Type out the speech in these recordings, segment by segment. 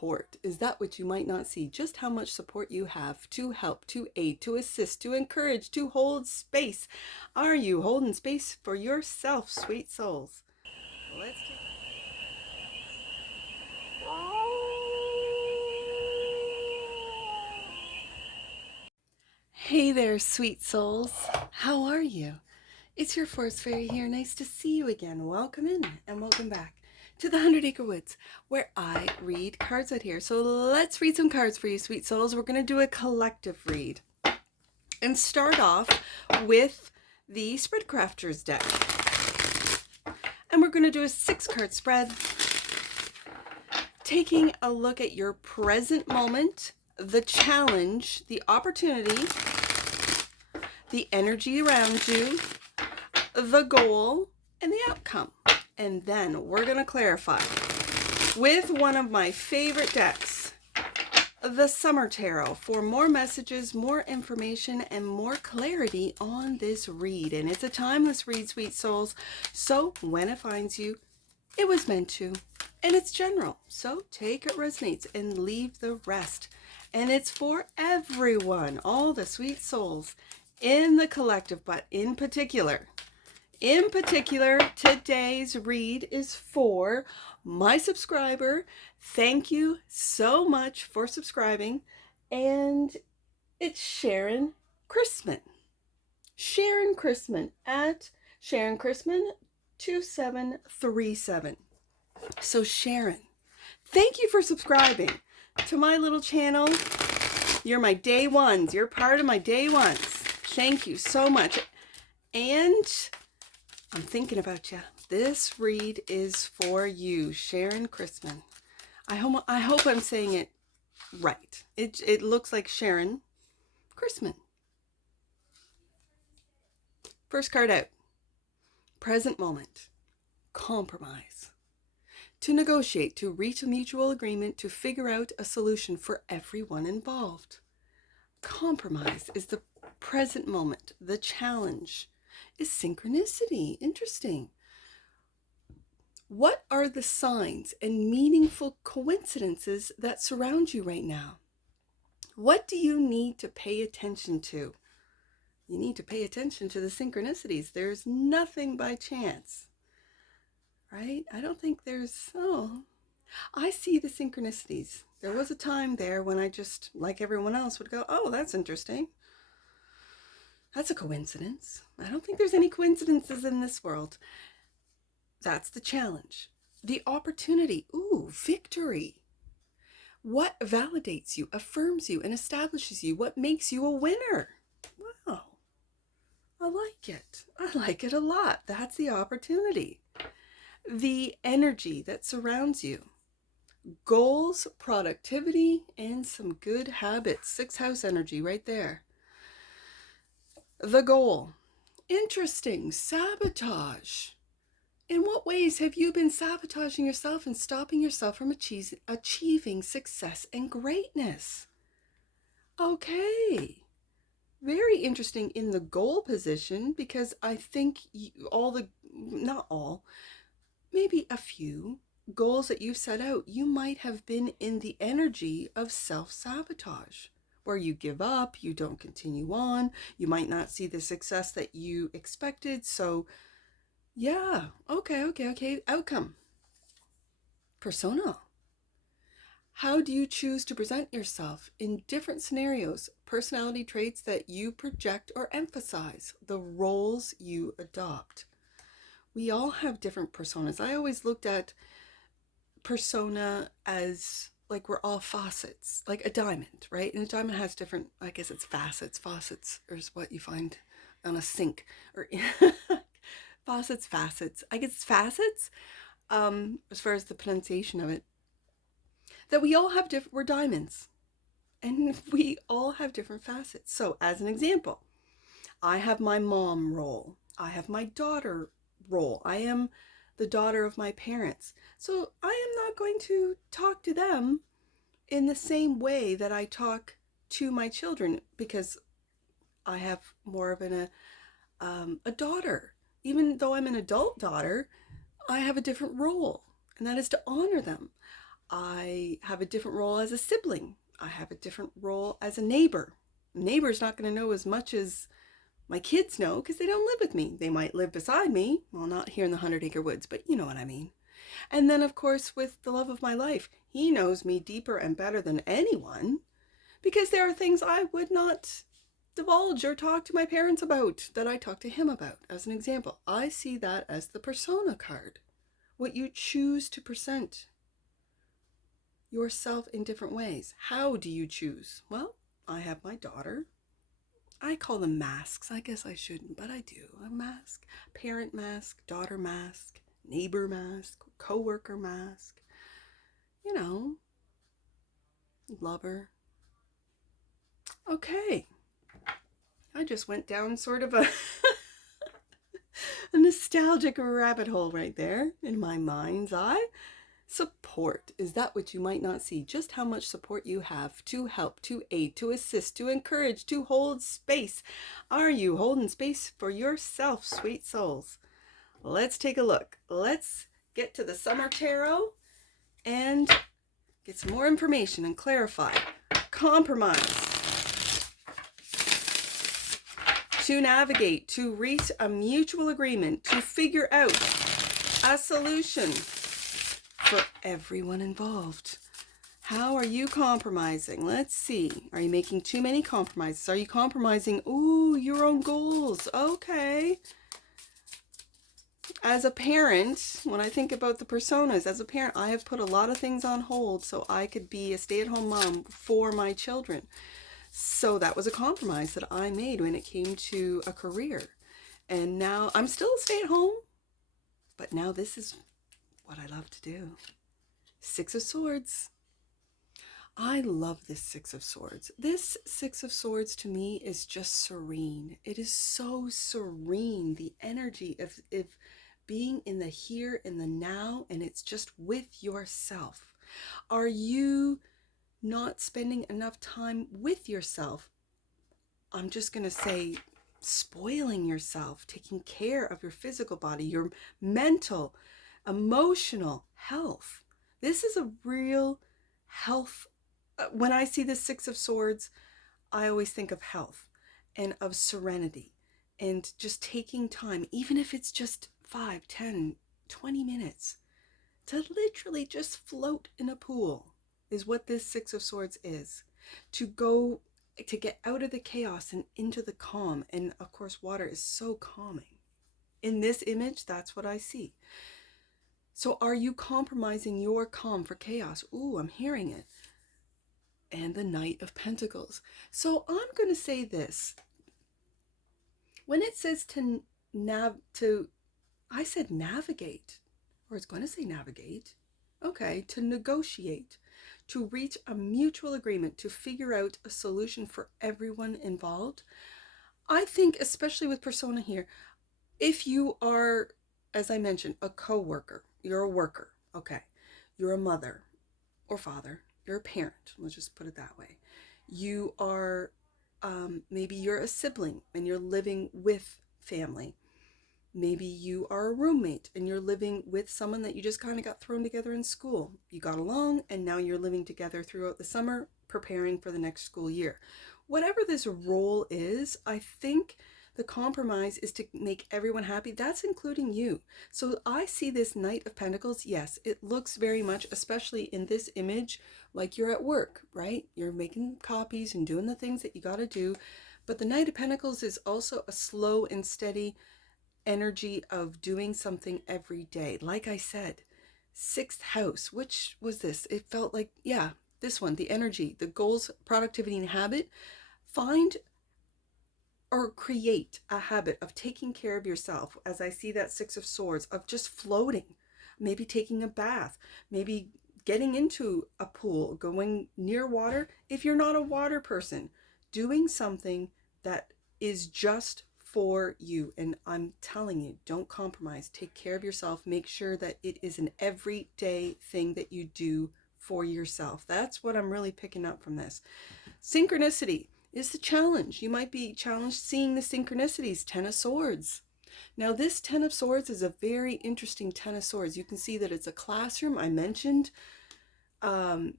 support. Is that what you might not see? Just how much support you have to help, to aid, to assist, to encourage, to hold space. Are you holding space for yourself, sweet souls? Let's take... Hey there, sweet souls. How are you? It's your forest fairy here. Nice to see you again. Welcome in and welcome back to the 100 Acre Woods, where I read cards out here. So let's read some cards for you, sweet souls. We're going to do a collective read and start off with the Spread CRAFTER'S deck. And we're going to do a 6-card spread, taking a look at your present moment, the challenge, the opportunity, the energy around you, the goal, and the outcome. And then we're going to clarify with one of my favorite decks, the Summer Tarot, for more messages, more information, and more clarity on this read. And it's a timeless read, sweet souls. So when it finds you, it was meant to. And it's general. So take it resonates and leave the rest. And it's for everyone, all the sweet souls in the collective, but in particular, today's read is for my subscriber. Thank you so much for subscribing. And it's Sharon Chrisman. Sharon Chrisman at Sharon Chrisman 2737. So Sharon, thank you for subscribing to my little channel. You're my day ones. You're part of my day ones. Thank you so much. And I'm thinking about you. This read is for you, Sharon Chrisman. I hope I'm saying it right. It looks like Sharon Chrisman. First card out. Present moment. Compromise. To negotiate, to reach a mutual agreement, to figure out a solution for everyone involved. Compromise is the present moment. The challenge is synchronicity. Interesting. What are the signs and meaningful coincidences that surround you right now? What do you need to pay attention to? You need to pay attention to the synchronicities. There's nothing by chance, right? I don't think there's, I see the synchronicities. There was a time there when I just, like everyone else, would go, oh, that's interesting. That's a coincidence. I don't think there's any coincidences in this world. That's the challenge. The opportunity. Ooh, victory. What validates you, affirms you, and establishes you? What makes you a winner? Wow. I like it. I like it a lot. That's the opportunity. The energy that surrounds you. Goals, productivity, and some good habits. 6th house energy right there. The goal. Interesting. Sabotage. In what ways have you been sabotaging yourself and stopping yourself from achieving success and greatness? Okay. Very interesting in the goal position, because I think not all, maybe a few goals that you've set out, you might have been in the energy of self-sabotage, where you give up, you don't continue on, you might not see the success that you expected. So yeah, okay. Outcome. Persona. How do you choose to present yourself in different scenarios? Personality traits that you project or emphasize. The roles you adopt. We all have different personas. I always looked at persona as like we're all faucets, like a diamond, right? And a diamond has different, I guess it's facets. Faucets is what you find on a sink, or facets. I guess it's facets, as far as the pronunciation of it. That we all have we're diamonds, and we all have different facets. So as an example, I have my mom role. I have my daughter role. I am the daughter of my parents. So I am not going to talk to them in the same way that I talk to my children, because I have more of a daughter. Even though I'm an adult daughter, I have a different role, and that is to honor them. I have a different role as a sibling. I have a different role as a neighbor. A neighbor's not going to know as much as my kids know because they don't live with me. They might live beside me. Well, not here in the 100-acre woods, but you know what I mean. And then, of course, with the love of my life, he knows me deeper and better than anyone because there are things I would not divulge or talk to my parents about that I talk to him about. As an example, I see that as the persona card, what you choose to present yourself in different ways. How do you choose? Well, I have my daughter. I call them masks. I guess I shouldn't, but I do. A mask, parent mask, daughter mask, neighbor mask, coworker mask, you know, lover. Okay. I just went down sort of a nostalgic rabbit hole right there in my mind's eye. Support. Is that what you might not see? Just how much support you have to help, to aid, to assist, to encourage, to hold space. Are you holding space for yourself, sweet souls? Let's take a look. Let's get to the summer tarot and get some more information and clarify. Compromise. To navigate, to reach a mutual agreement, to figure out a solution for everyone involved. How are you compromising? Let's see. Are you making too many compromises? Are you compromising, your own goals? Okay. As a parent, when I think about the personas, as a parent, I have put a lot of things on hold so I could be a stay-at-home mom for my children. So that was a compromise that I made when it came to a career. And now I'm still a stay-at-home, but now this is what I love to do. Six of Swords. I love this Six of Swords. This Six of Swords to me is just serene. It is so serene. The energy of being in the here, in the now, and it's just with yourself. Are you not spending enough time with yourself? I'm just going to say spoiling yourself, taking care of your physical body, your mental, emotional health. This is a real health. When I see the Six of Swords, I always think of health and of serenity and just taking time, even if it's just 5, 10, 20 minutes, to literally just float in a pool is what this Six of Swords is. To get out of the chaos and into the calm. And of course, water is so calming. In this image, that's what I see. So are you compromising your calm for chaos? Ooh, I'm hearing it. And the Knight of Pentacles. So I'm going to say this. When it says I said navigate, or it's going to say navigate. Okay, to negotiate, to reach a mutual agreement, to figure out a solution for everyone involved. I think, especially with persona here, if you are, as I mentioned, a co-worker, you're a worker, okay, you're a mother or father, you're a parent, let's just put it that way. You are, maybe you're a sibling and you're living with family. Maybe you are a roommate and you're living with someone that you just kind of got thrown together in school. You got along and now you're living together throughout the summer, preparing for the next school year. Whatever this role is, I think the compromise is to make everyone happy. That's including you. So I see this Knight of Pentacles. Yes, it looks very much, especially in this image, like you're at work, right? You're making copies and doing the things that you got to do. But the Knight of Pentacles is also a slow and steady energy of doing something every day. Like I said, 6th house, which was this? It felt like, yeah, this one, the energy, the goals, productivity, and habit. Find or create a habit of taking care of yourself. As I see that 6 of Swords, of just floating, maybe taking a bath, maybe getting into a pool, going near water. If you're not a water person, doing something that is just for you. And I'm telling you, don't compromise. Take care of yourself. Make sure that it is an everyday thing that you do for yourself. That's what I'm really picking up from this. Synchronicity is the challenge. You might be challenged seeing the synchronicities. 10 of Swords. Now this 10 of Swords is a very interesting 10 of Swords. You can see that it's a classroom. I mentioned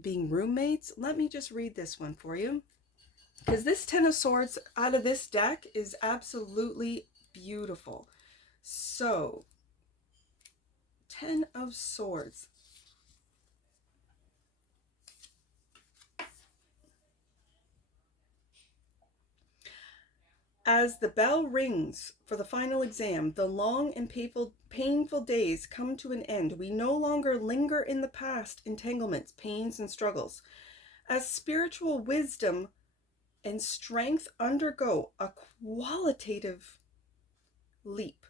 being roommates. Let me just read this one for you, because this Ten of Swords out of this deck is absolutely beautiful. So, Ten of Swords. As the bell rings for the final exam, the long and painful days come to an end. We no longer linger in the past entanglements, pains, and struggles. As spiritual wisdom and strength undergo a qualitative leap,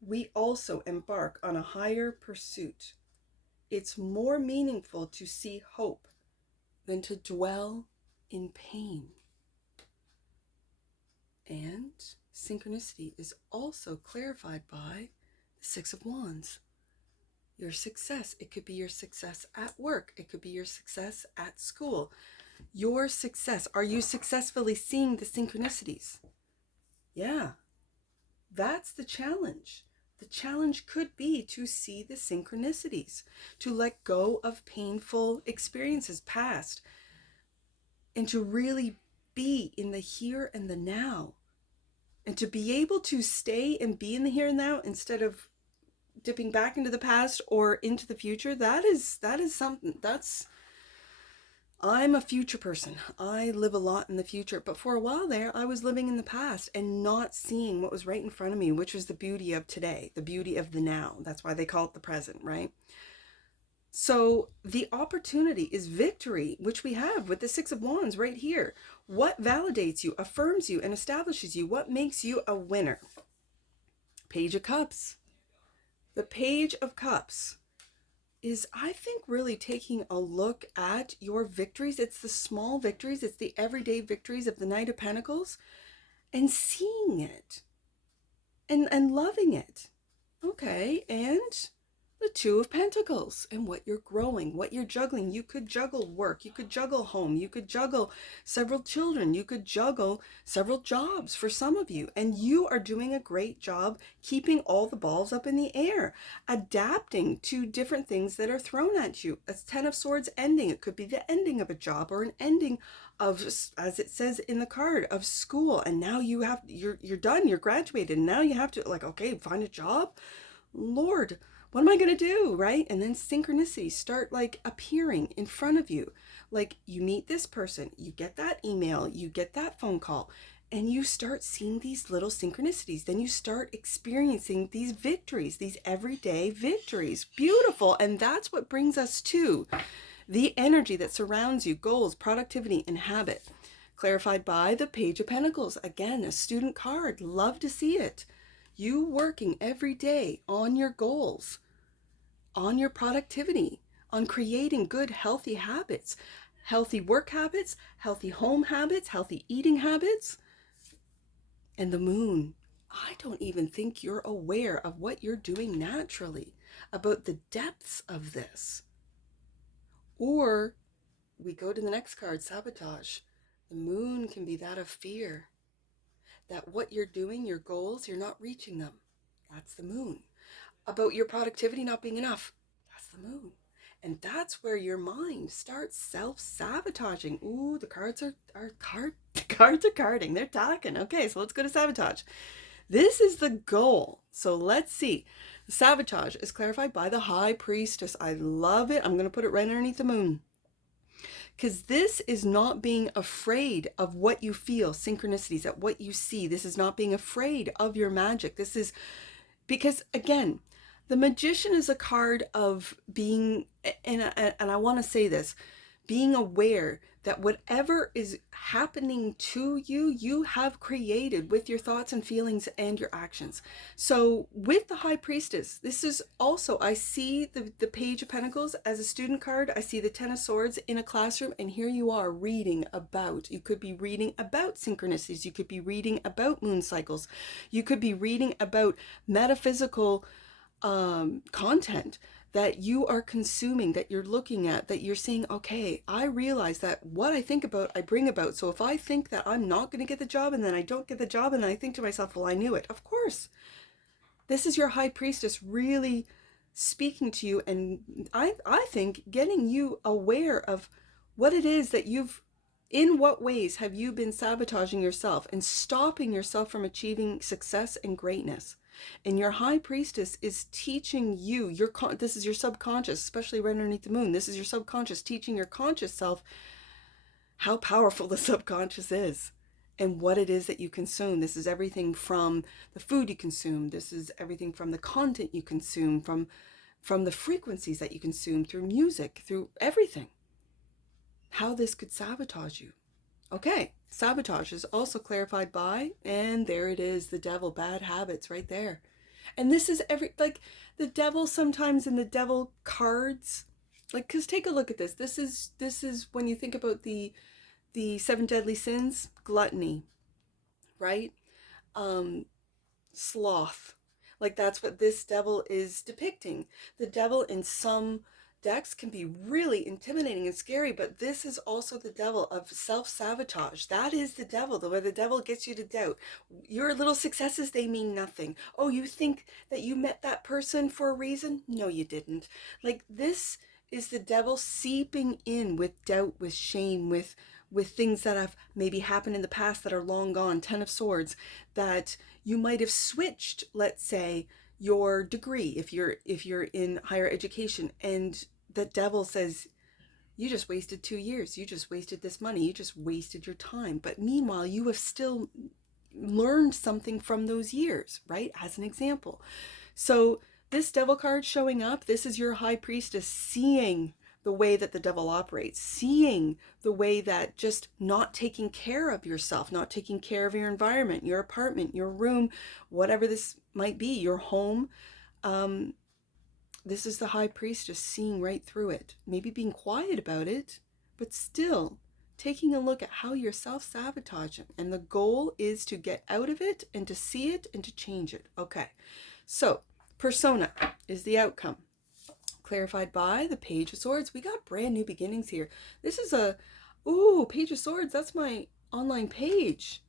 we also embark on a higher pursuit. It's more meaningful to see hope than to dwell in pain. And synchronicity is also clarified by the Six of Wands. Your success. It could be your success at work. It could be your success at school. Your success. Are you successfully seeing the synchronicities? Yeah. That's the challenge. The challenge could be to see the synchronicities, to let go of painful experiences past, and to really be in the here and the now. And to be able to stay and be in the here and now instead of dipping back into the past or into the future, that is something. I'm a future person. I live a lot in the future, but for a while there, I was living in the past and not seeing what was right in front of me, which was the beauty of today, the beauty of the now. That's why they call it the present, right? So the opportunity is victory, which we have with the Six of Wands right here. What validates you, affirms you, and establishes you? What makes you a winner? Page of Cups. The Page of Cups is, I think, really taking a look at your victories. It's the small victories. It's the everyday victories of the Knight of Pentacles, and seeing it and loving it. Okay, and the Two of Pentacles and what you're growing, what you're juggling. You could juggle work, you could juggle home, you could juggle several children, you could juggle several jobs for some of you. And you are doing a great job keeping all the balls up in the air, adapting to different things that are thrown at you. A Ten of Swords ending. It could be the ending of a job or an ending of, as it says in the card, of school. And now you're done, you're graduated. And now you have to, like, okay, find a job. Lord, what am I going to do, right? And then synchronicities start like appearing in front of you. Like you meet this person, you get that email, you get that phone call, and you start seeing these little synchronicities. Then you start experiencing these victories, these everyday victories. Beautiful. And that's what brings us to the energy that surrounds you, goals, productivity, and habit. Clarified by the Page of Pentacles. Again, a student card. Love to see it. You working every day on your goals, on your productivity, on creating good, healthy habits, healthy work habits, healthy home habits, healthy eating habits. And the Moon, I don't even think you're aware of what you're doing naturally, about the depths of this. Or we go to the next card, Sabotage. The Moon can be that of fear, that what you're doing, your goals, you're not reaching them. That's the Moon. About your productivity not being enough. That's the Moon. And that's where your mind starts self-sabotaging. Ooh, the cards are carding. They're talking. Okay, so let's go to sabotage. This is the goal. So let's see. Sabotage is clarified by the High Priestess. I love it. I'm going to put it right underneath the Moon. Because this is not being afraid of what you feel, synchronicities, at what you see. This is not being afraid of your magic. This is because, again, the Magician is a card of being, and I want to say this, being aware that whatever is happening to you, you have created with your thoughts and feelings and your actions. So with the High Priestess, this is also, I see the Page of Pentacles as a student card. I see the Ten of Swords in a classroom, and here you are reading about, you could be reading about synchronicities. You could be reading about moon cycles. You could be reading about metaphysical content that you are consuming, that you're looking at, that you're saying, okay, I realize that what I think about, I bring about. So if I think that I'm not going to get the job, and then I don't get the job, and I think to myself, well, I knew it. Of course. This is your High Priestess really speaking to you, and I think getting you aware of what it is that in what ways have you been sabotaging yourself and stopping yourself from achieving success and greatness. And your high priestess is teaching you, this is your subconscious, especially right underneath the moon. This is your subconscious teaching your conscious self how powerful the subconscious is and what it is that you consume. This is everything from the food you consume. This is everything from the content you consume, from the frequencies that you consume, through music, through everything. How this could sabotage you. Okay, sabotage is also clarified by, and there it is, the devil, bad habits right there. And this is like the devil sometimes in the devil cards, like, because take a look at this. This is when you think about the seven deadly sins, gluttony, right? Sloth. Like, that's what this devil is depicting. The devil in some decks can be really intimidating and scary, but this is also the devil of self-sabotage. That is the devil, the way the devil gets you to doubt. Your little successes, they mean nothing. Oh, you think that you met that person for a reason? No, you didn't. Like, this is the devil seeping in with doubt, with shame, with things that have maybe happened in the past that are long gone. Ten of Swords, that you might have switched, let's say, your degree if you're in higher education, and the devil says, you just wasted 2 years, you just wasted this money, you just wasted your time. But meanwhile, you have still learned something from those years, right? As an example. So this devil card showing up, this is your high priestess seeing the way that the devil operates, seeing the way that just not taking care of yourself, not taking care of your environment, your apartment, your room, whatever this might be, your home. This is the high priestess seeing right through it, maybe being quiet about it, but still taking a look at how you're self-sabotaging. And the goal is to get out of it and to see it and to change it. Okay, so persona is the outcome. Clarified by the Page of Swords. We got brand new beginnings here. This is Page of Swords. That's my online page.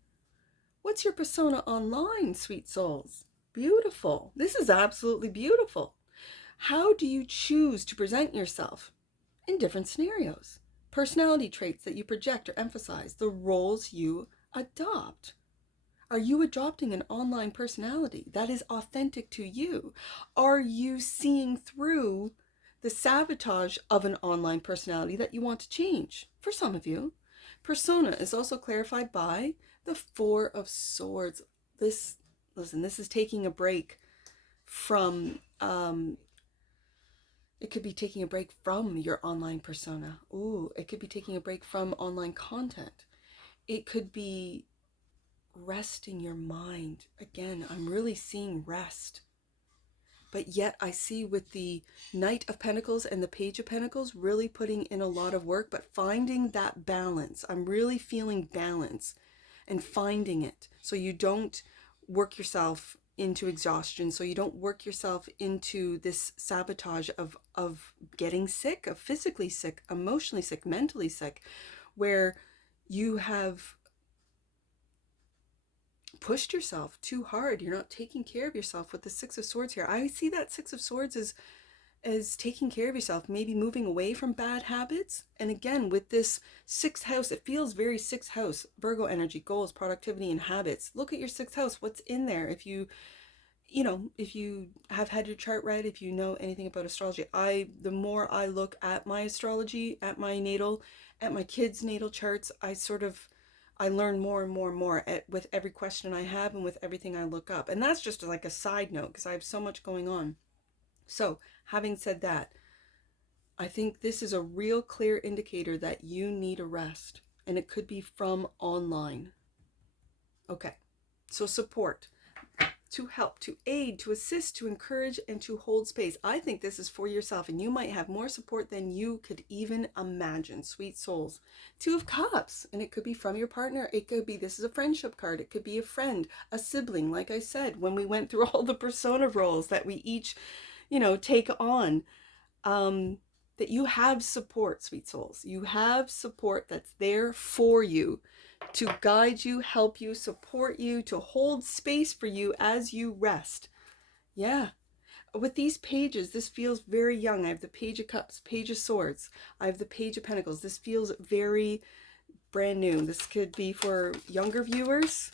What's your persona online, sweet souls? Beautiful. This is absolutely beautiful. How do you choose to present yourself in different scenarios? Personality traits that you project or emphasize, the roles you adopt. Are you adopting an online personality that is authentic to you? Are you seeing through the sabotage of an online personality that you want to change? For some of you, persona is also clarified by the Four of Swords. This is taking a break from, it could be taking a break from your online persona. Ooh, it could be taking a break from online content. It could be resting your mind. Again, I'm really seeing rest. But yet I see with the Knight of Pentacles and the Page of Pentacles really putting in a lot of work, but finding that balance. I'm really feeling balance and finding it, so you don't work yourself into exhaustion, so you don't work yourself into this sabotage of getting sick, of physically sick, emotionally sick, mentally sick, where you have pushed yourself too hard. You're not taking care of yourself. With the Six of Swords here, I see that Six of Swords as taking care of yourself, maybe moving away from bad habits. And again, with this sixth house, it feels very sixth house, Virgo energy, goals, productivity, and habits. Look at your sixth house, what's in there. If you have had your chart read, if you know anything about astrology, the more I look at my astrology, at my natal, at my kids' natal charts, I learn more and more and more with every question I have and with everything I look up. And that's just like a side note because I have so much going on. So having said that, I think this is a real clear indicator that you need a rest, and it could be from online. Okay, so support, to help, to aid, to assist, to encourage, and to hold space. I think this is for yourself, and you might have more support than you could even imagine, sweet souls. Two of Cups, and it could be from your partner. It could be, this is a friendship card. It could be a friend, a sibling, like I said, when we went through all the persona roles that we each, take on. That you have support, sweet souls. You have support that's there for you, to guide you, help you, support you, to hold space for you as you rest. Yeah. with these pages, this feels very young. I have the Page of Cups, Page of Swords. I have the Page of Pentacles. This feels very brand new. This could be for younger viewers,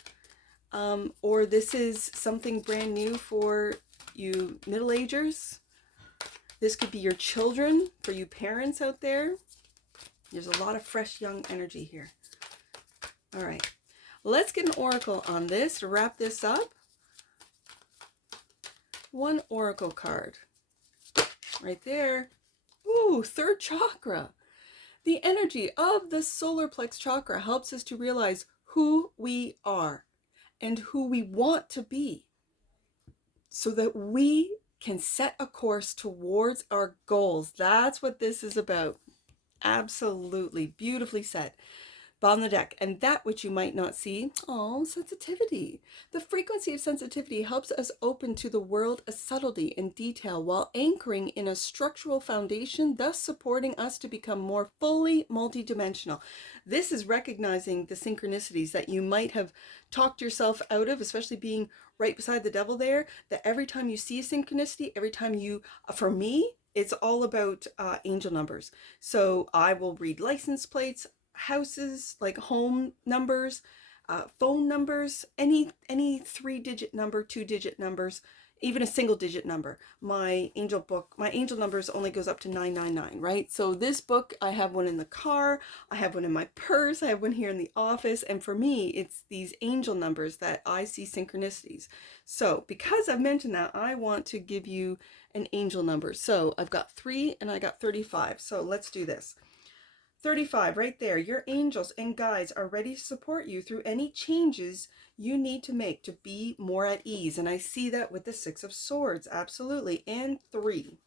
or this is something brand new for you middle-agers. This could be your children, for you parents out there. There's a lot of fresh, young energy here. All right, let's get an oracle on this to wrap this up. One oracle card right there. Ooh, third chakra. The energy of the solar plex chakra helps us to realize who we are and who we want to be, so that we can set a course towards our goals. That's what this is about. Absolutely. Beautifully said. Bottom of the deck. And that which you might not see, sensitivity. The frequency of sensitivity helps us open to the world of subtlety and detail while anchoring in a structural foundation, thus supporting us to become more fully multidimensional. This is recognizing the synchronicities that you might have talked yourself out of, especially being right beside the devil there, that every time you see a synchronicity, every time you, for me, it's all about angel numbers. So I will read license plates, houses, like home numbers, phone numbers, any 3-digit number, 2-digit numbers, even a single digit number. My angel numbers only goes up to 999, right? So this book, I have one in the car, I have one in my purse, I have one here in the office, and for me, it's these angel numbers that I see synchronicities. So because I've mentioned that, I want to give you an angel number. So I've got 3 and I got 35. So let's do this. 35, right there. Your angels and guides are ready to support you through any changes you need to make to be more at ease. And I see that with the 6 of Swords, absolutely. And 3.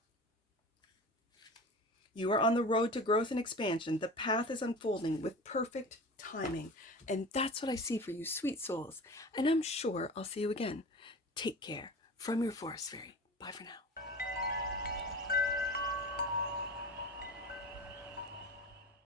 You are on the road to growth and expansion. The path is unfolding with perfect timing. And that's what I see for you, sweet souls. And I'm sure I'll see you again. Take care. From your Forest Fairy. Bye for now.